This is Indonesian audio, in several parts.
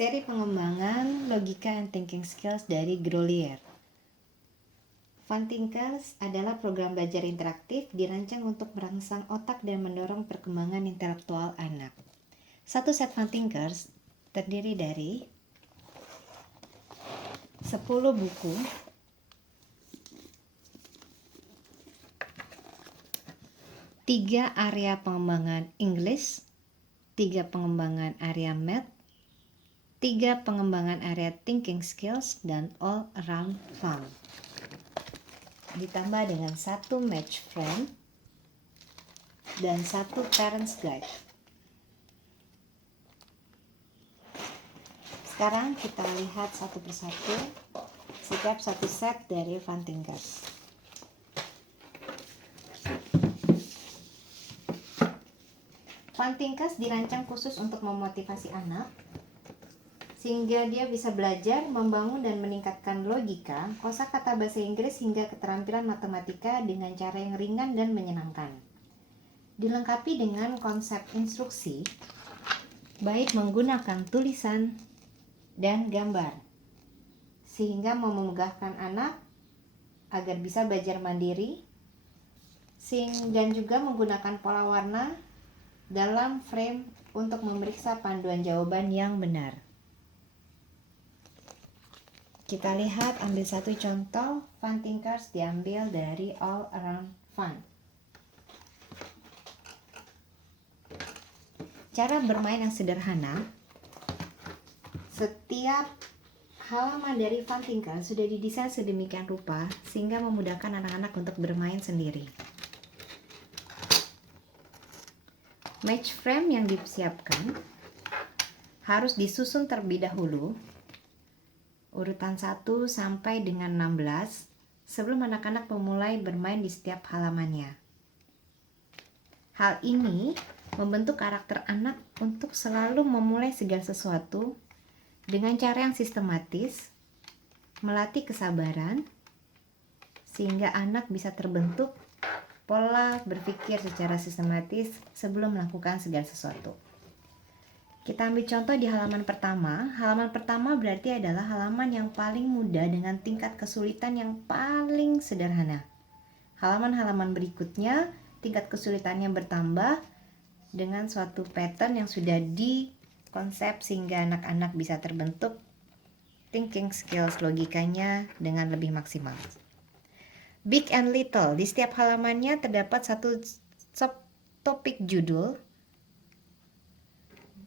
Seri pengembangan logika and thinking skills dari Grolier. FunThinkers adalah program belajar interaktif dirancang untuk merangsang otak dan mendorong perkembangan intelektual anak. Satu set FunThinkers terdiri dari 10 buku, 3 area pengembangan English, 3 pengembangan area Math, 3 pengembangan area thinking skills, dan all around fun. Ditambah dengan 1 match friend dan 1 parents guide. Sekarang kita lihat satu persatu setiap satu set dari FunThinkers. FunThinkers dirancang khusus untuk memotivasi anak sehingga dia bisa belajar, membangun dan meningkatkan logika, kosakata bahasa Inggris hingga keterampilan matematika dengan cara yang ringan dan menyenangkan. Dilengkapi dengan konsep instruksi, baik menggunakan tulisan dan gambar, sehingga memudahkan anak agar bisa belajar mandiri, dan juga menggunakan pola warna dalam frame untuk memeriksa panduan jawaban yang benar. Kita lihat, ambil satu contoh FunThinkers diambil dari All Around Fun. Cara bermain yang sederhana. Setiap halaman dari FunThinkers sudah didesain sedemikian rupa sehingga memudahkan anak-anak untuk bermain sendiri. Match frame yang disiapkan harus disusun terlebih dahulu, urutan 1 sampai dengan 16 sebelum anak-anak memulai bermain di setiap halamannya. Hal ini membentuk karakter anak untuk selalu memulai segala sesuatu dengan cara yang sistematis, melatih kesabaran, sehingga anak bisa terbentuk pola berpikir secara sistematis sebelum melakukan segala sesuatu. Kita ambil contoh di halaman pertama. Halaman pertama berarti adalah halaman yang paling mudah dengan tingkat kesulitan yang paling sederhana. Halaman-halaman berikutnya tingkat kesulitannya bertambah dengan suatu pattern yang sudah dikonsep sehingga anak-anak bisa terbentuk thinking skills logikanya dengan lebih maksimal. Big and Little, di setiap halamannya terdapat satu subtopik judul.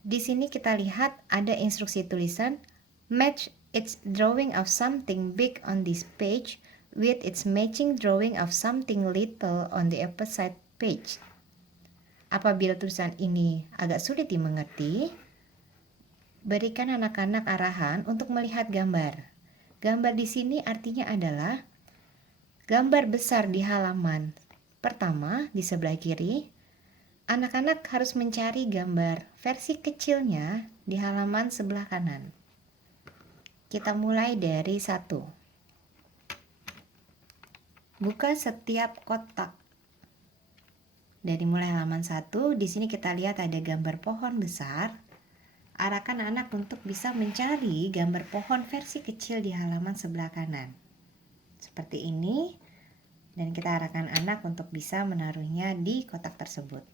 Di sini kita lihat ada instruksi tulisan, match its drawing of something big on this page with its matching drawing of something little on the opposite page. Apabila tulisan ini agak sulit dimengerti, berikan anak-anak arahan untuk melihat gambar. Gambar di sini artinya adalah gambar besar di halaman pertama di sebelah kiri. Anak-anak harus mencari gambar versi kecilnya di halaman sebelah kanan. Kita mulai dari 1. Buka setiap kotak. Dari mulai halaman 1, di sini kita lihat ada gambar pohon besar. Arahkan anak untuk bisa mencari gambar pohon versi kecil di halaman sebelah kanan. Seperti ini. Dan kita arahkan anak untuk bisa menaruhnya di kotak tersebut.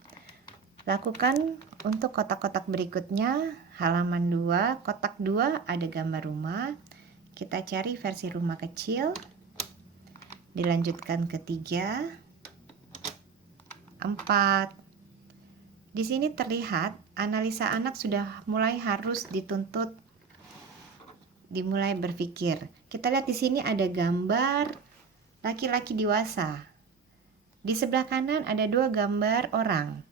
Lakukan untuk kotak-kotak berikutnya. Halaman 2, kotak 2 ada gambar rumah. Kita cari versi rumah kecil. Dilanjutkan ke 3, 4. Di sini terlihat analisa anak sudah mulai harus dituntut dimulai berpikir. Kita lihat di sini ada gambar laki-laki dewasa. Di sebelah kanan ada 2 gambar orang,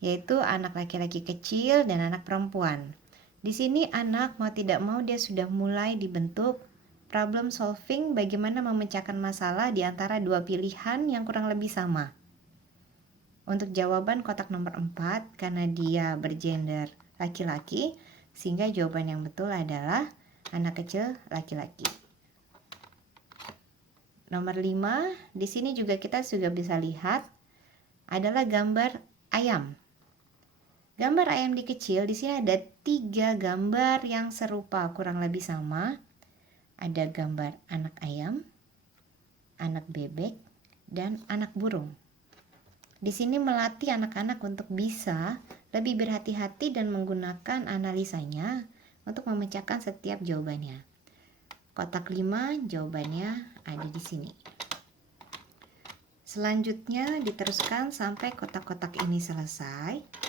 yaitu anak laki-laki kecil dan anak perempuan. Di sini anak mau tidak mau dia sudah mulai dibentuk problem solving, bagaimana memecahkan masalah di antara 2 pilihan yang kurang lebih sama. Untuk jawaban kotak nomor 4, karena dia bergender laki-laki, sehingga jawaban yang betul adalah anak kecil laki-laki. Nomor 5, di sini juga kita sudah bisa lihat adalah gambar ayam. Gambar ayam dikecil, di sini ada 3 gambar yang serupa, kurang lebih sama. Ada gambar anak ayam, anak bebek, dan anak burung. Di sini melatih anak-anak untuk bisa lebih berhati-hati dan menggunakan analisanya untuk memecahkan setiap jawabannya. Kotak 5 jawabannya ada di sini. Selanjutnya diteruskan sampai kotak-kotak ini selesai.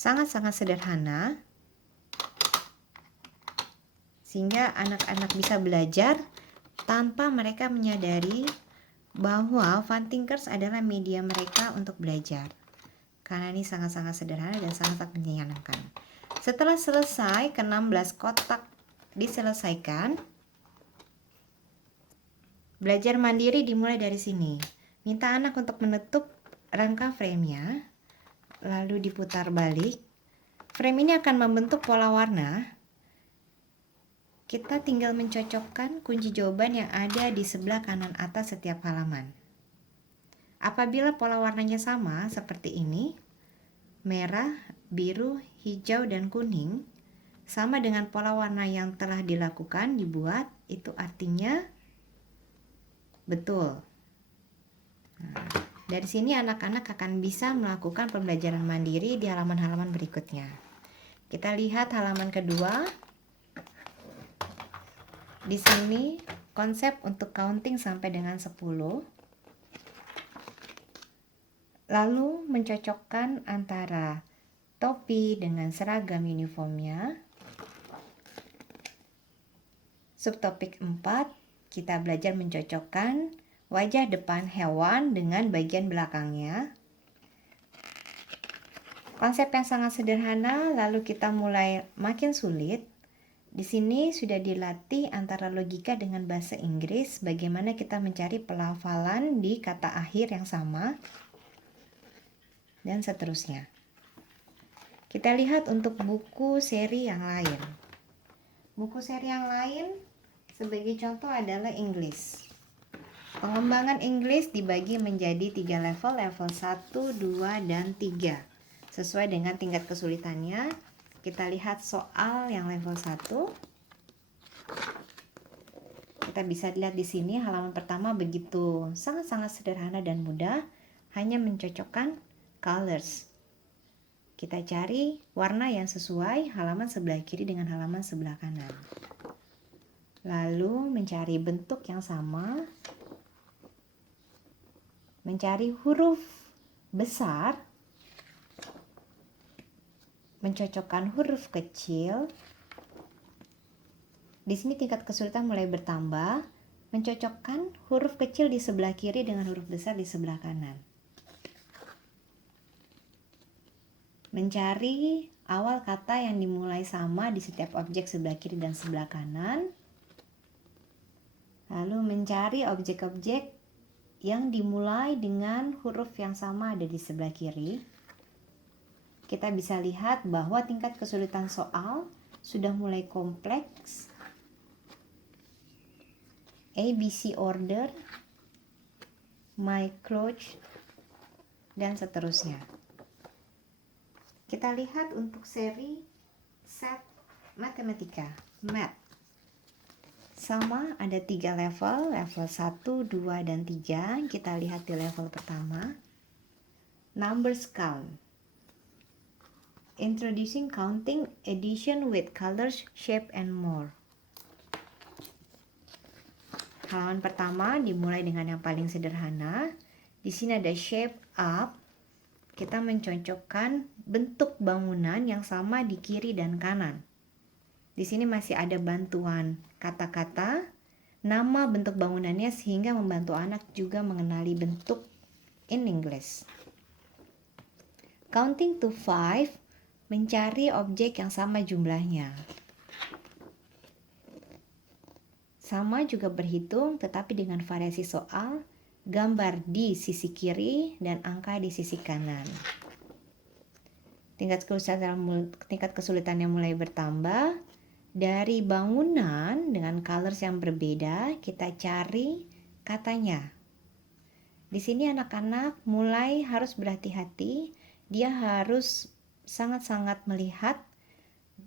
Sangat-sangat sederhana, sehingga anak-anak bisa belajar tanpa mereka menyadari bahwa Funtinkers adalah media mereka untuk belajar. Karena ini sangat-sangat sederhana dan sangat menyenangkan. Setelah selesai, ke-16 kotak diselesaikan. Belajar mandiri dimulai dari sini. Minta anak untuk menutup rangka frame-nya, lalu diputar balik. Frame ini akan membentuk pola warna. Kita tinggal mencocokkan kunci jawaban yang ada di sebelah kanan atas setiap halaman. Apabila pola warnanya sama seperti ini, merah, biru, hijau, dan kuning, sama dengan pola warna yang telah dilakukan, dibuat, itu artinya betul. Dari sini anak-anak akan bisa melakukan pembelajaran mandiri di halaman-halaman berikutnya. Kita lihat halaman kedua. Di sini konsep untuk counting sampai dengan 10. Lalu mencocokkan antara topi dengan seragam uniformnya. Subtopik 4, kita belajar mencocokkan wajah depan hewan dengan bagian belakangnya. Konsep yang sangat sederhana, lalu kita mulai makin sulit. Di sini sudah dilatih antara logika dengan bahasa Inggris, bagaimana kita mencari pelafalan di kata akhir yang sama, dan seterusnya. Kita lihat untuk buku seri yang lain. Buku seri yang lain sebagai contoh adalah English. Pengembangan English dibagi menjadi 3 level, level 1, 2, dan 3. Sesuai dengan tingkat kesulitannya, kita lihat soal yang level 1. Kita bisa lihat di sini halaman pertama begitu sangat-sangat sederhana dan mudah, hanya mencocokkan colors. Kita cari warna yang sesuai halaman sebelah kiri dengan halaman sebelah kanan. Lalu mencari bentuk yang sama, mencari huruf besar, mencocokkan huruf kecil. Di sini tingkat kesulitan mulai bertambah, mencocokkan huruf kecil di sebelah kiri dengan huruf besar di sebelah kanan. Mencari awal kata yang dimulai sama di setiap objek sebelah kiri dan sebelah kanan. Lalu mencari objek-objek yang dimulai dengan huruf yang sama ada di sebelah kiri. Kita bisa lihat bahwa tingkat kesulitan soal sudah mulai kompleks. ABC order, my clothes, dan seterusnya. Kita lihat untuk seri set matematika, math. Sama, ada 3 level, level 1, 2, dan 3. Kita lihat di level pertama. Numbers count. Introducing counting, addition with colors, shape, and more. Halaman pertama dimulai dengan yang paling sederhana. Di sini ada shape up. Kita mencocokkan bentuk bangunan yang sama di kiri dan kanan. Di sini masih ada bantuan kata-kata, nama bentuk bangunannya sehingga membantu anak juga mengenali bentuk in English. Counting to 5, mencari objek yang sama jumlahnya. Sama juga berhitung tetapi dengan variasi soal, gambar di sisi kiri dan angka di sisi kanan. Tingkat kesulitannya mulai bertambah. Dari bangunan dengan colors yang berbeda, kita cari katanya. Di sini anak-anak mulai harus berhati-hati, dia harus sangat-sangat melihat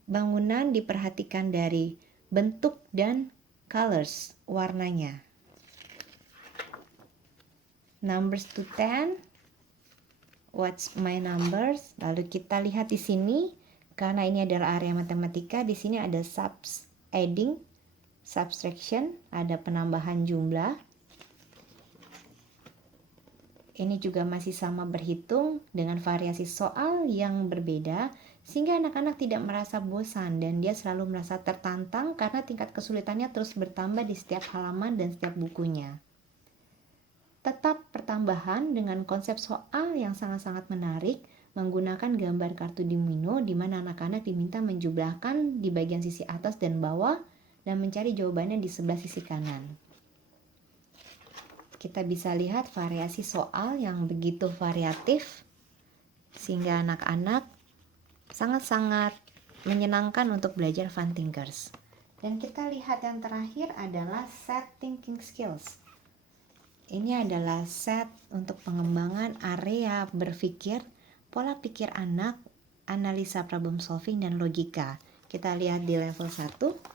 bangunan, diperhatikan dari bentuk dan colors, warnanya. Numbers to 10. What's my numbers? Lalu kita lihat di sini, karena ini adalah area matematika, di sini ada adding, subtraction, ada penambahan jumlah. Ini juga masih sama berhitung dengan variasi soal yang berbeda, sehingga anak-anak tidak merasa bosan dan dia selalu merasa tertantang karena tingkat kesulitannya terus bertambah di setiap halaman dan setiap bukunya. Tetap pertambahan dengan konsep soal yang sangat-sangat menarik, menggunakan gambar kartu domino di mana anak-anak diminta menjumlahkan di bagian sisi atas dan bawah dan mencari jawabannya di sebelah sisi kanan. Kita bisa lihat variasi soal yang begitu variatif sehingga anak-anak sangat-sangat menyenangkan untuk belajar Fun Thinkers. Dan kita lihat yang terakhir adalah set thinking skills. Ini adalah set untuk pengembangan area berpikir, pola pikir anak, analisa problem solving, dan logika. Kita lihat di level 1.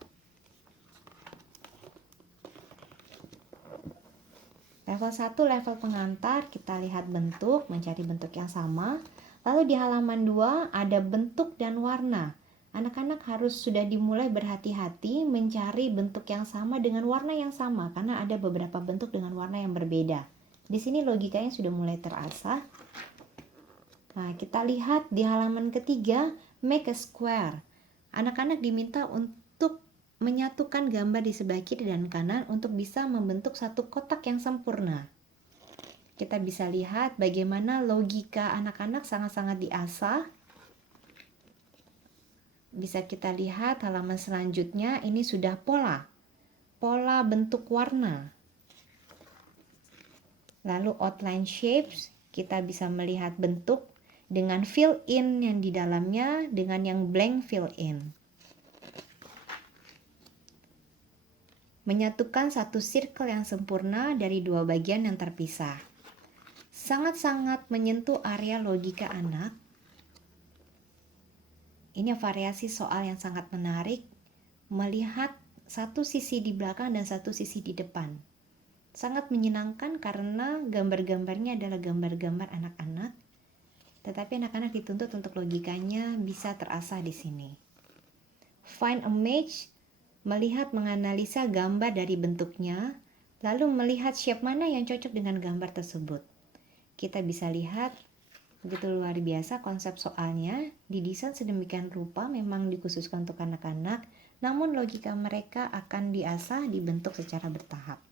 Level 1 level pengantar, kita lihat bentuk, mencari bentuk yang sama. Lalu di halaman 2 ada bentuk dan warna. Anak-anak harus sudah dimulai berhati-hati mencari bentuk yang sama dengan warna yang sama karena ada beberapa bentuk dengan warna yang berbeda. Di sini logikanya sudah mulai terasa. Nah, kita lihat di halaman ketiga, make a square. Anak-anak diminta untuk menyatukan gambar di sebelah kiri dan kanan untuk bisa membentuk satu kotak yang sempurna. Kita bisa lihat bagaimana logika anak-anak sangat-sangat diasah. Bisa kita lihat halaman selanjutnya, ini sudah pola bentuk warna. Lalu outline shapes, kita bisa melihat bentuk dengan fill in yang di dalamnya dengan yang blank fill in. Menyatukan satu circle yang sempurna dari dua bagian yang terpisah. Sangat-sangat menyentuh area logika anak. Ini variasi soal yang sangat menarik, melihat satu sisi di belakang dan satu sisi di depan. Sangat menyenangkan karena gambar-gambarnya adalah gambar-gambar anak-anak, tetapi anak-anak dituntut untuk logikanya bisa terasah di sini. Find a match, melihat menganalisa gambar dari bentuknya, lalu melihat shape mana yang cocok dengan gambar tersebut. Kita bisa lihat begitu luar biasa konsep soalnya, didesain sedemikian rupa memang dikhususkan untuk anak-anak, namun logika mereka akan diasah dibentuk secara bertahap.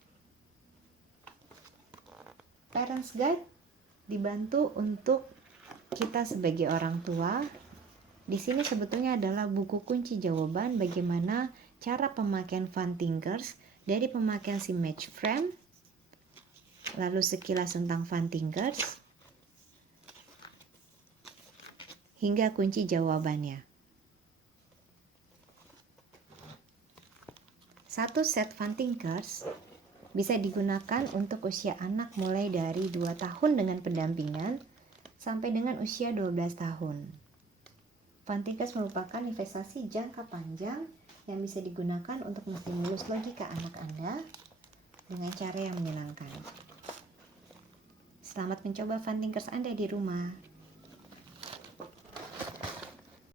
Parents Guide dibantu untuk kita sebagai orang tua. Di sini sebetulnya adalah buku kunci jawaban bagaimana cara pemakaian Fun Thinkers dari pemakaian si match frame, lalu sekilas tentang Fun Thinkers, hingga kunci jawabannya. Satu set Fun Thinkers bisa digunakan untuk usia anak mulai dari 2 tahun dengan pendampingan sampai dengan usia 12 tahun. Fun Thinkers merupakan investasi jangka panjang yang bisa digunakan untuk menstimulus logika anak Anda dengan cara yang menyenangkan. Selamat mencoba Fun Thinkers Anda di rumah.